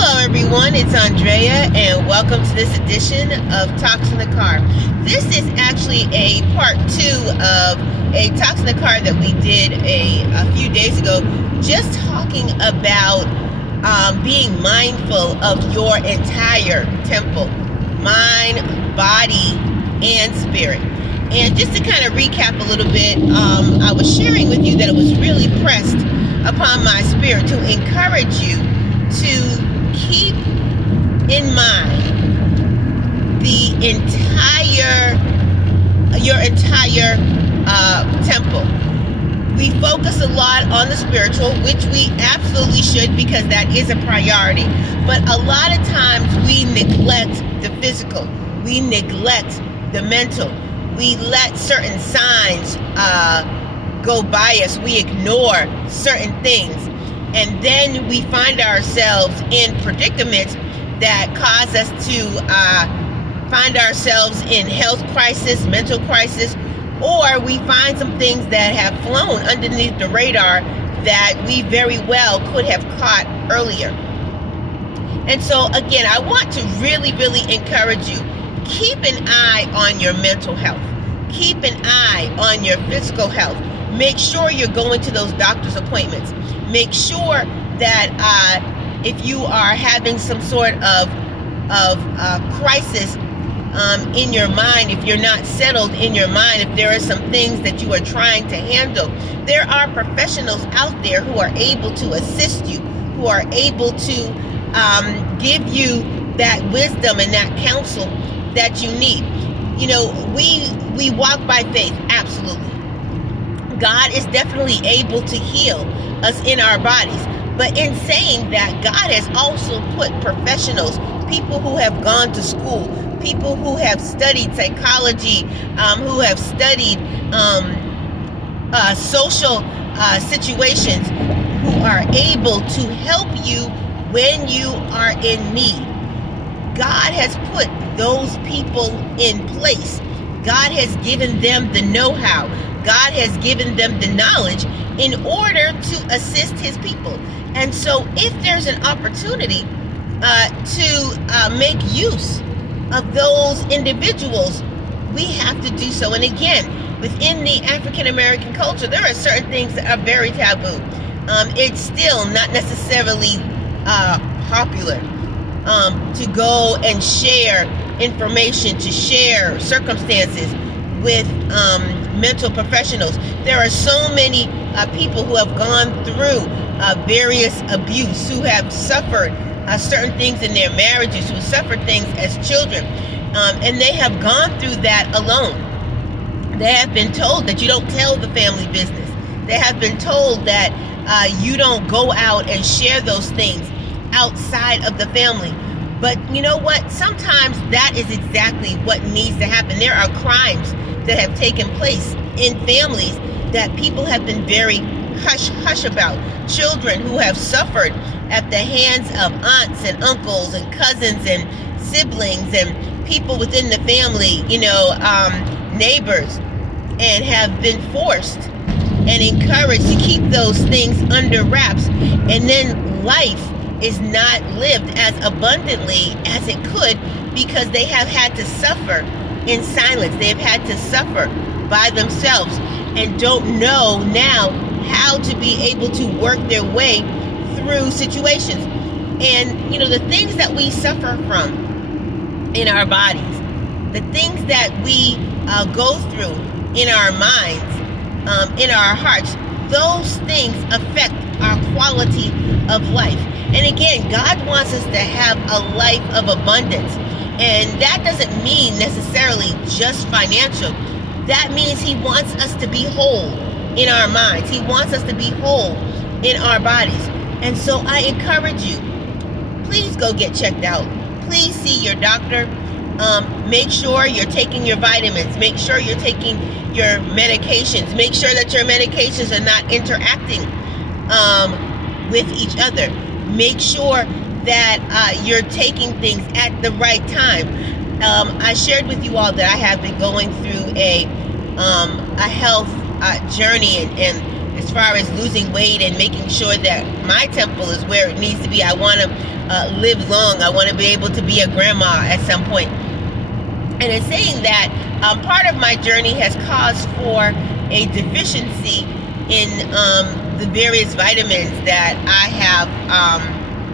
Hello, everyone. It's Andrea, and welcome to this edition of Talks in the Car. This is actually a part 2 of a Talks in the Car that we did a few days ago, just talking about being mindful of your entire temple, mind, body, and spirit. And just to kind of recap a little bit, I was sharing with you that it was really pressed upon my spirit to encourage you to keep in mind your entire temple. We focus a lot on the spiritual, which we absolutely should, because that is a priority. But a lot of times we neglect the physical. We neglect the mental. We let certain signs go by us. We ignore certain things. And then we find ourselves in predicaments that cause us to find ourselves in health crisis, mental crisis, or we find some things that have flown underneath the radar that we very well could have caught earlier. And so again, I want to really, really encourage you, keep an eye on your mental health. Keep an eye on your physical health. Make sure you're going to those doctor's appointments. Make sure that if you are having some sort of crisis in your mind, if you're not settled in your mind, if there are some things that you are trying to handle, there are professionals out there who are able to assist you, who are able to give you that wisdom and that counsel that you need. You know, we walk by faith, absolutely. God is definitely able to heal us in our bodies. But in saying that, God has also put professionals, people who have gone to school, people who have studied psychology, who have studied social situations, who are able to help you when you are in need. God has put those people in place. God has given them the know-how. God has given them the knowledge in order to assist his people. And so if there's an opportunity to make use of those individuals, we have to do so. And again, within the African American culture, there are certain things that are very taboo. It's still not necessarily popular to go and share information, to share circumstances with mental professionals. There are so many people who have gone through various abuse, who have suffered certain things in their marriages, who suffered things as children, and they have gone through that alone. They have been told that you don't tell the family business. They have been told that you don't go out and share those things outside of the family. But you know what? Sometimes that is exactly what needs to happen. There are crimes that have taken place in families that people have been very hush about. Children who have suffered at the hands of aunts and uncles and cousins and siblings and people within the family, neighbors, and have been forced and encouraged to keep those things under wraps. And then life is not lived as abundantly as it could because they have had to suffer in silence. They've had to suffer by themselves and don't know now how to be able to work their way through situations. And the things that we suffer from in our bodies, the things that we go through in our minds, in our hearts, those things affect our quality of life. And again, God wants us to have a life of abundance. And that doesn't mean necessarily just financial. That means he wants us to be whole in our minds. He wants us to be whole in our bodies. And so I encourage you, please go get checked out. Please see your doctor. Make sure you're taking your vitamins. Make sure you're taking your medications. Make sure that your medications are not interacting with each other. Make sure that you're taking things at the right time. I shared with you all that I have been going through a health journey and as far as losing weight and making sure that my temple is where it needs to be. I want to live long. I want to be able to be a grandma at some point. And in saying that, part of my journey has caused for a deficiency in the various vitamins that I have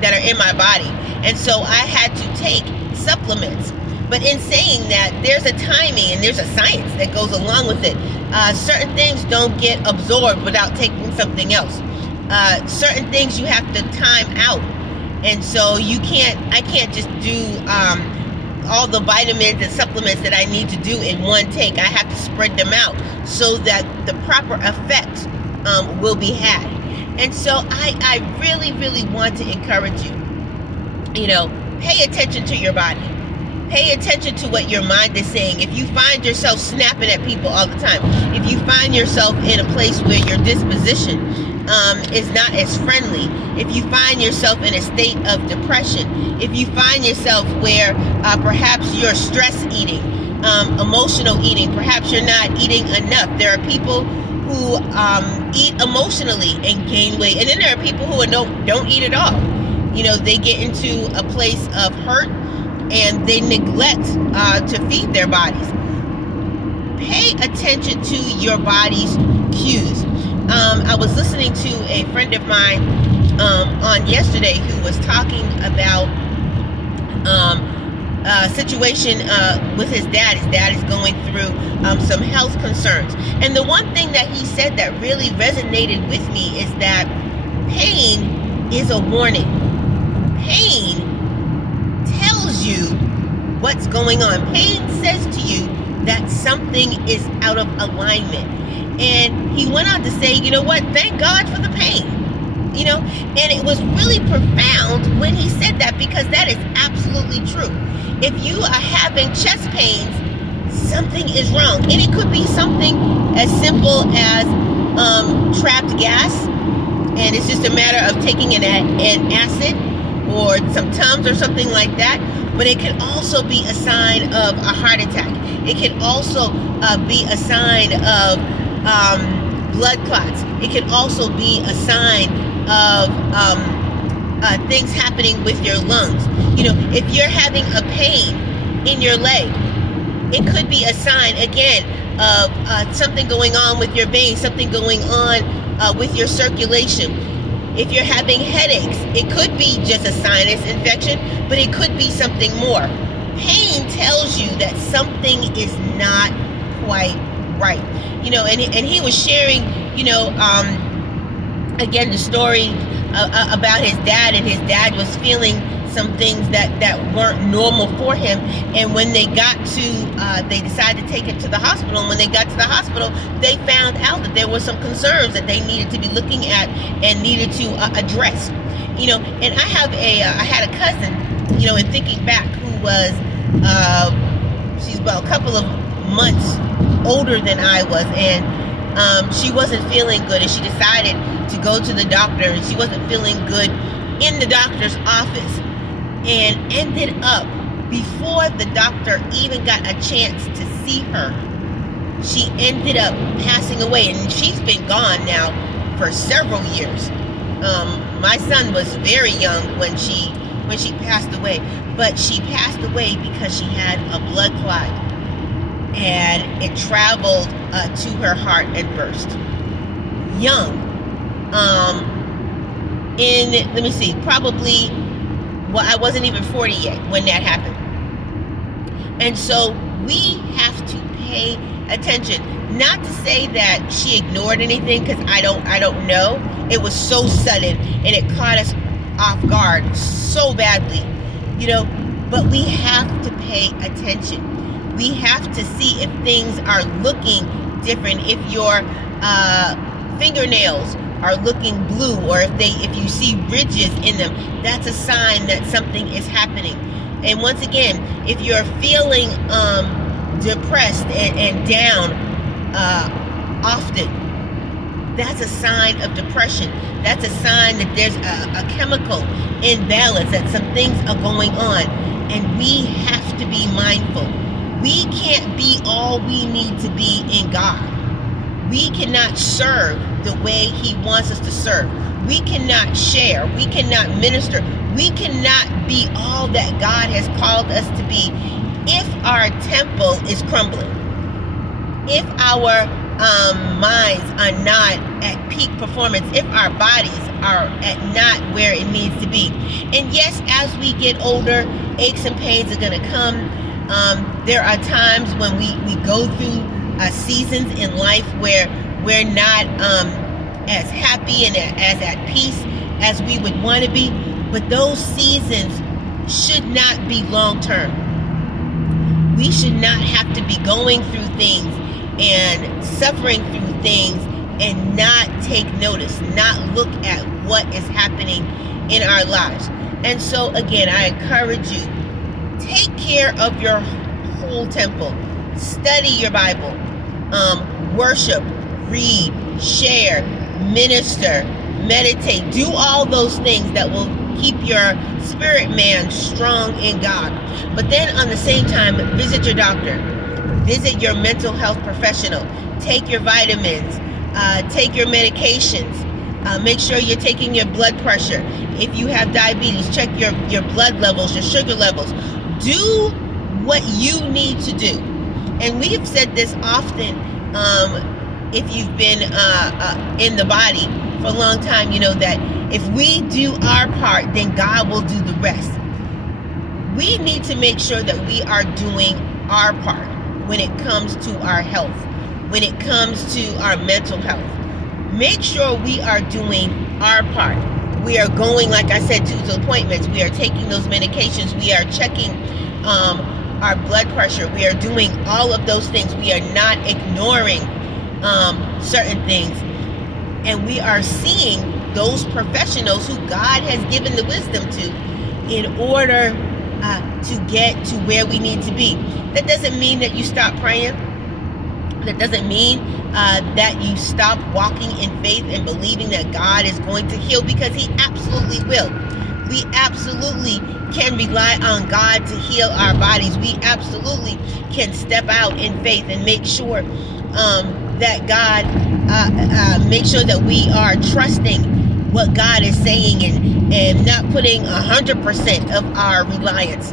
that are in my body. And so I had to take supplements. But in saying that, there's a timing and there's a science that goes along with it. Certain things don't get absorbed without taking something else. Certain things you have to time out. And so I can't just do all the vitamins and supplements that I need to do in one take. I have to spread them out so that the proper effect will be had. And so I really, really want to encourage you, pay attention to your body. Pay attention to what your mind is saying. If you find yourself snapping at people all the time, if you find yourself in a place where your disposition is not as friendly, if you find yourself in a state of depression, if you find yourself where perhaps you're stress eating, emotional eating, perhaps you're not eating enough. There are people who eat emotionally and gain weight, and then there are people who don't eat at all. They get into a place of hurt and they neglect to feed their bodies. Pay attention to your body's cues. I was listening to a friend of mine on yesterday who was talking about a situation with his dad. His dad is going through some health concerns. And the one thing that he said that really resonated with me is that pain is a warning. Pain tells you what's going on. Pain says to you that something is out of alignment. And he went on to say, you know what? Thank God for the pain. And it was really profound when he said that, because that is absolutely true. If you are having chest pains, something is wrong. And it could be something as simple as trapped gas, and it's just a matter of taking an acid or some Tums or something like that. But it can also be a sign of a heart attack. It can also be a sign of blood clots. It can also be a sign of things happening with your lungs. If you're having a pain in your leg, it could be a sign, again, of something going on with your veins, something going on with your circulation. If you're having headaches, it could be just a sinus infection, but it could be something more. Pain tells you that something is not quite right. And he was sharing, again, the story about his dad, and his dad was feeling some things that weren't normal for him. And when they they decided to take him to the hospital. And when they got to the hospital, they found out that there were some concerns that they needed to be looking at and needed to address. And I had a cousin, in thinking back, who was, she's about a couple of months older than I was, and she wasn't feeling good, and she decided to go to the doctor, and she wasn't feeling good in the doctor's office, and ended up, before the doctor even got a chance to see her, she ended up passing away. And she's been gone now for several years. My son was very young when she passed away, but she passed away because she had a blood clot, and it traveled to her heart and burst. Young. Probably, I wasn't even 40 yet when that happened. And so we have to pay attention. Not to say that she ignored anything, because I don't know. It was so sudden, and it caught us off guard so badly, but we have to pay attention. We have to see if things are looking different. If your fingernails are looking blue, or if you see ridges in them, that's a sign that something is happening. And once again, if you're feeling depressed and down often, that's a sign of depression. That's a sign that there's a chemical imbalance, that some things are going on, and we have to be mindful. We can't be all we need to be in God. We cannot serve the way he wants us to serve. We cannot share. We cannot minister. We cannot be all that God has called us to be if our temple is crumbling. If our minds are not at peak performance, if our bodies are at not where it needs to be. And yes, as we get older, aches and pains are going to come. There are times when we go through seasons in life where we're not as happy and as at peace as we would want to be. But those seasons should not be long term. We should not have to be going through things and suffering through things and not take notice, not look at what is happening in our lives. And so again, I encourage you, take care of your whole temple. Study your Bible. Worship, read, share, minister, meditate. Do all those things that will keep your spirit man strong in God. But then on the same time, visit your doctor. Visit your mental health professional. Take your vitamins. Take your medications. Make sure you're taking your blood pressure. If you have diabetes, check your blood levels, your sugar levels. Do what you need to do. And we have said this often, if you've been in the body for a long time, you know that if we do our part, then God will do the rest. We need to make sure that we are doing our part when it comes to our health, when it comes to our mental health. Make sure we are doing our part. We are going, like I said, to appointments. We are taking those medications. We are checking our blood pressure. We are doing all of those things. We are not ignoring certain things. And we are seeing those professionals who God has given the wisdom to in order to get to where we need to be. That doesn't mean that you stop praying. That doesn't mean that you stop walking in faith and believing that God is going to heal, because he absolutely will. We absolutely can rely on God to heal our bodies. We absolutely can step out in faith and make sure that God, make sure that we are trusting what God is saying and not putting 100% of our reliance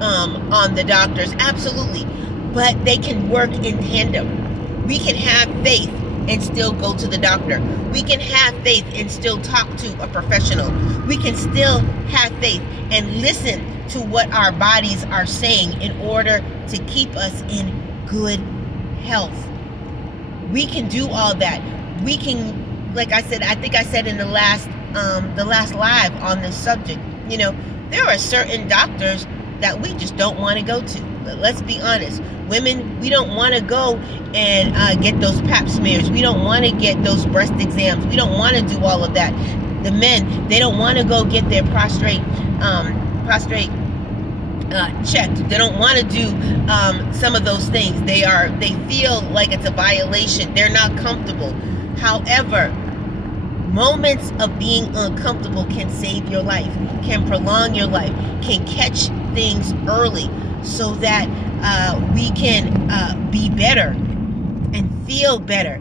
on the doctors. Absolutely. But they can work in tandem. We can have faith and still go to the doctor. We can have faith and still talk to a professional. We can still have faith and listen to what our bodies are saying in order to keep us in good health. We can do all that. We can, like I said, I think I said in the last live on this subject, you know, there are certain doctors that we just don't want to go to. Let's be honest. Women, we don't want to go and get those pap smears. We don't want to get those breast exams. We don't want to do all of that. The men, they don't want to go get their prostate checked. They don't want to do some of those things. They feel like it's a violation. They're not comfortable. However, moments of being uncomfortable can save your life, can prolong your life, can catch things early so that we can be better and feel better.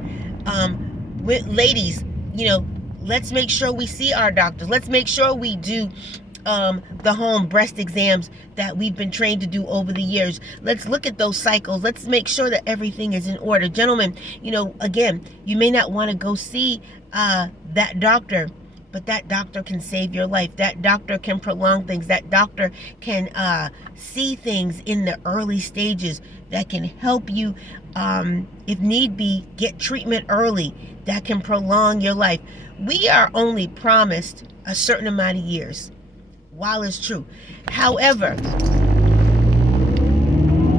Ladies, you know, let's make sure we see our doctors. Let's make sure we do the home breast exams that we've been trained to do over the years. Let's look at those cycles. Let's make sure that everything is in order. Gentlemen, you know, again, you may not want to go see that doctor, but that doctor can save your life. That doctor can prolong things. That doctor can see things in the early stages that can help you, if need be, get treatment early that can prolong your life. We are only promised a certain amount of years, while it's true. However,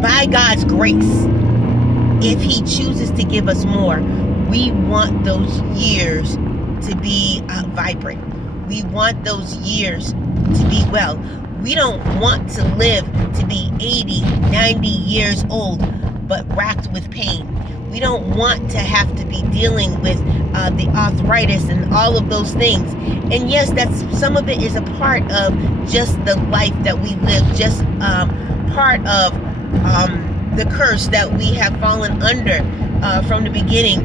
by God's grace, if he chooses to give us more, we want those years to be vibrant. We want those years to be well. We don't want to live to be 80, 90 years old, but racked with pain. We don't want to have to be dealing with the arthritis and all of those things. And yes, that's some of it is a part of just the life that we live, just part of the curse that we have fallen under from the beginning.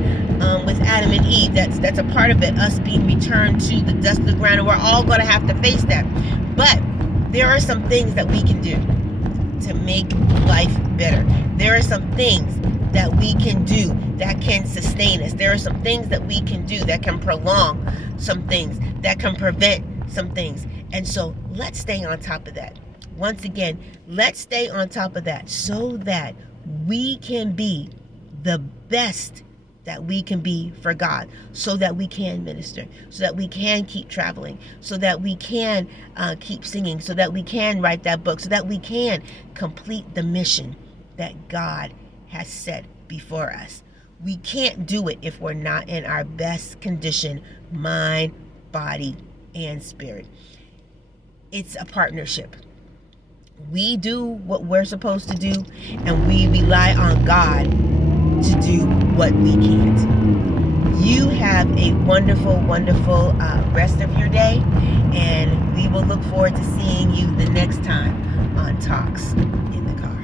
with Adam and Eve. That's a part of it, us being returned to the dust of the ground, and we're all going to have to face that. But there are some things that we can do to make life better. There are some things that we can do that can sustain us. There are some things that we can do that can prolong some things, that can prevent some things. And so let's stay on top of that. Once again, let's stay on top of that so that we can be the best that we can be for God, so that we can minister, so that we can keep traveling, so that we can keep singing, so that we can write that book, so that we can complete the mission that God has set before us. We can't do it if we're not in our best condition, mind, body, and spirit. It's a partnership. We do what we're supposed to do, and we rely on God to do what we can't. You have a wonderful, wonderful rest of your day, and we will look forward to seeing you the next time on Talks in the Car.